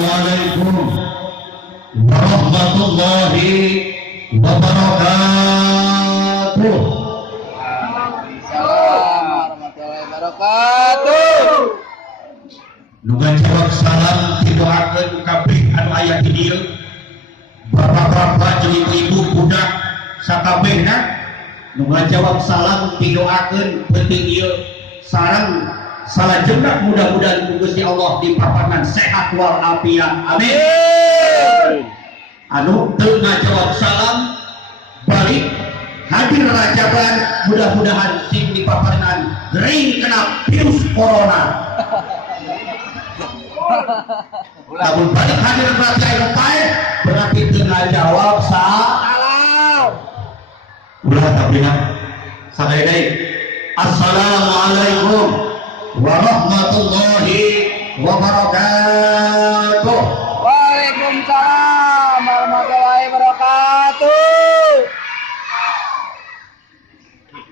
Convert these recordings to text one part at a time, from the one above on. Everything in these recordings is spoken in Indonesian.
Assalamualaikum warahmatullahi wabarakatuh. Warahmatullahi wabarakatuh. Nugan jawab salam didoakeun kabeh anu aya di dieu. Bapak-bapak jeung ibu-ibu budak sakabehna nugan jawab salam didoakeun penting ieu sareng salajengna mudah-mudahan Gusti Allah dipapanan sehat wal afiat. Amin. Anu teu ngajawab salam balik hadir rajaban mudah-mudahan sing dipapanan gering kena virus corona. Namun balik hadir berarti Eropa berarti tengah jawab salam. Ulah tapi sadaya. Assalamualaikum warahmatullahi wabarakatuh. Waalaikumsalam warahmatullahi wabarakatuh.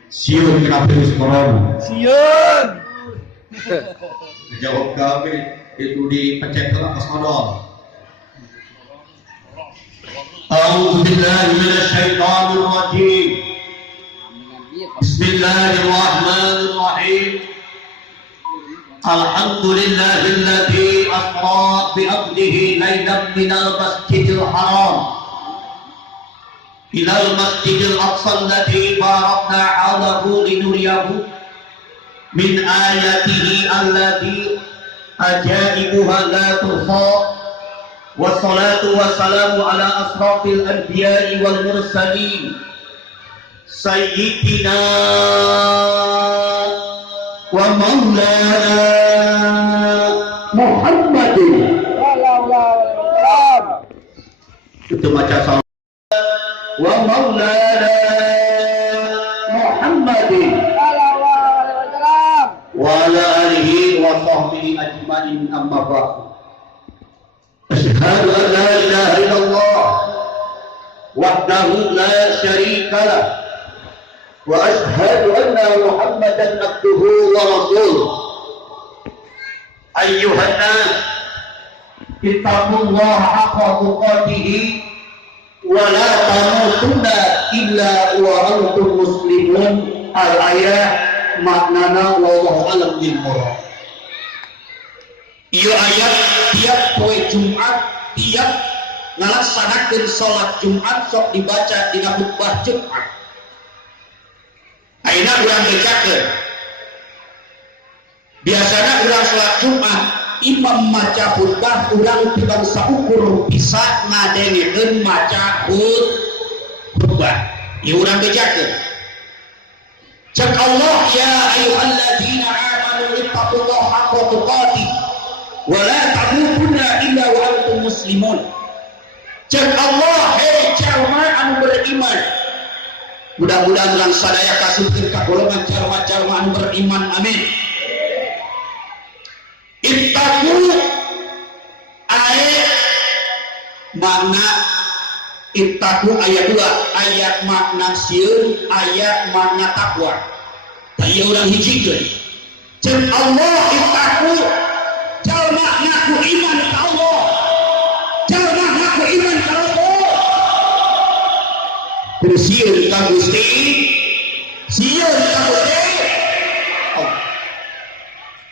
Sieun kena virus corona. Sieun. Jawab kami itu dipencet ke atas modal. A'udzu billahi minasy syaithanir rajim. Bismillahirrahmanirrahim. Alhamdulillahilladzi asra bi 'abdihi lailan minal masjidil haram ilal masjidil aqsa alladzi barakna 'alahu linuriyahu min ayatihi allati ajaibuha la tuhsa. Wassalatu wassalamu ala asrafil anbiya'i wal mursalin sayyidina wa maulana Muhammadin sallallahu alaihi wasallam. itu baca salam wa maulana Muhammadin Sallallahu alaihi wasallam. wa ala alihi wa sahbihi ajma'in amma ba'du. Asyhadu an la ilaha illallah wahdahu la syarika lah wa asyhadu anna Muhammadan abduhu wa rasuluh. Ayyuhan nas ittaqullaha haqqa tuqatih wa la tamutunna illa wa antum muslimun. Al-ayat maknana wallahu alam bil murad. Ieu ayat tiap poe Jumat tiap ngalaksanakeun salat Jumat sok dibaca dina khutbah Jumat. Ayeuna urang becakeun. Biasana urang salat Jumat imam maca khutbah urang tibang saukur bisa ngadengekeun maca khutbah. Ieu urang becakeun. Cek Allah ya ayyuhalladzina amanu ittaqullaha haqqa tuqatih wa la tamutunna illa wa antum muslimun. Cek Allah hei jalma anu beriman. Mudah-mudahan urang sadaya kasupkeun ka golongan jalma-jalma anu beriman. Amin. Ittaqu ayat makna ittaqu ayat 2 ayat makna sieun ayat makna takwa. Taya urang hijikeun. Cek Allah ittaqu jalma ngaku iman ka Allah. Jalma ngaku iman ka Allah. Bersieun ka Gusti. Sieun ka Gusti. Oh.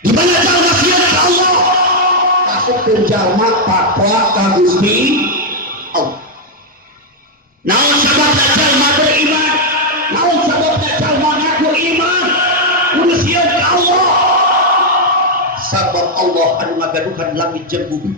Di mana jalma sieun ka Allah? Kasupkeun jalma takwa ka Gusti Allah. Naon sababna jalma beriman? Naon sababna jalma ngaku iman? Kudu sieun ka Allah. Sabab Allah anu ngagaduhan langit jeung bumi.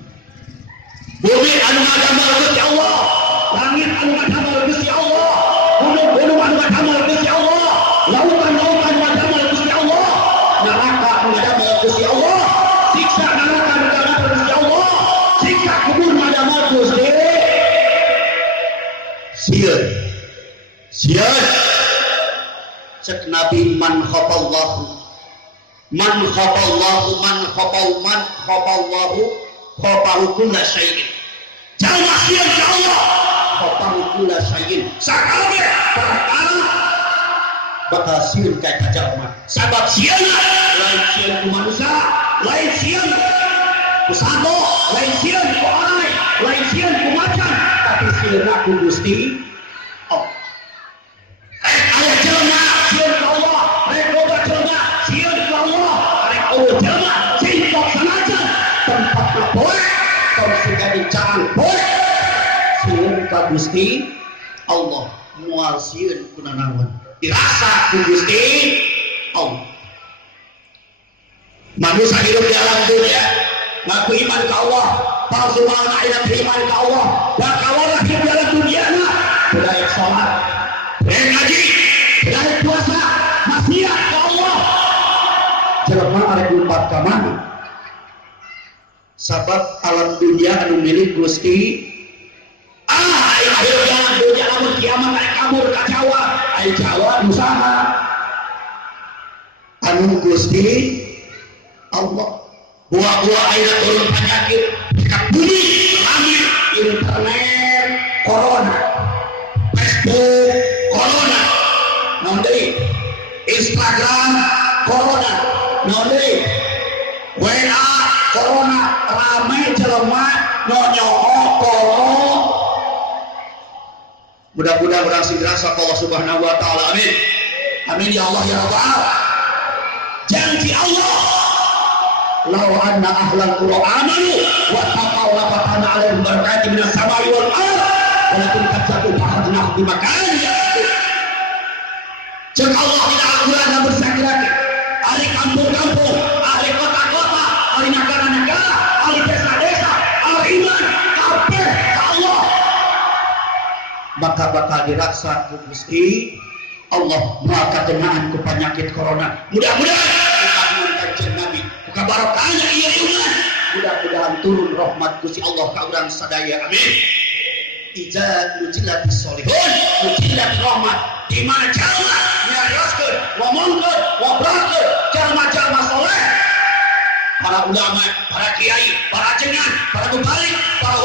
Bumi anu ngadamel Gusti Allah, langit anu ngadamel Gusti Allah, gunung-gunung anu ngadamel Gusti Allah, lautan-lautan anu ngadamel Gusti Allah, neraka anu ngadamel Gusti Allah, siksa neraka anu ngadamel Gusti Allah, siksa kubur ngadamel Gusti. Sieun. Sieun. Cek Nabi man khafallahu man khafallahu man khafallahu khafahu kulla syai'in. Jalma sieun ka Allah khafahu kulla syai'in. Sakabeh perkara bakal sieun ka jalma. Sabab sieun lain sieun ku manusia, lain sieun ku sato, lain sieun ku akhirna ku Gusti Allah. Aya jelema sieun ka Allah, rek loba jelema sieun ka Allah, rek eueuh jelema cinta sanajan tempatna poe, tong siga dicarang poe. Sieun ka Gusti Allah, moal sieun kunaon dirasa ku Gusti Allah. Manusia hidup di alam dunia ngaku iman ke Allah, palsu mana ayat iman ke Allah, dan kalau hidup di alam dunia budaya sholat, budaya ngaji, budaya puasa, maksiat ke Allah. Jelema arek lumpat ka mana? Sabab alam dunia anu milik Gusti ayo hidup di alam dunia lamun kiamat arek kabur ka Jawa, ayo Jawa usaha anu Gusti Allah. Buah-buah air turun penyakit dekat bumi, langit, internet, corona, Facebook, corona, nanti Instagram, corona, nanti WA, corona, rame jelema nyonyoho kolo. Mudah-mudahan orang dirasa Allah Subhanahu wa taala. Amin. Amin ya Allah ya Rabbal. Janji Allah law anna ahlal qura amanu wa taqaw la fatana alaihim barakatin minas samai wal ardh walakin kadzdzatu fa'adnahu bimakani. Cek Allah tidak akuran dan bersakirake ahli kampung-kampung, ahli kota-kota, ahli negara-negara, ahli desa-desa, ahli iman kabeh ka Allah maka bakal diraksa ku Gusti Allah maka tenaan ku penyakit corona. Mudah-mudahan kanjeng Nabi buka barokahnya ieu iman, mudah-mudahan turun rahmat Gusti Allah ka urang sadaya. Amin. Iza nujilatis solihun nujilat rahmat di mana jalma nyarioskeun ngomongkeun ngobrolkeun jalma-jalma soleh, para ulama, para kiai, para cenah, para mubalik, para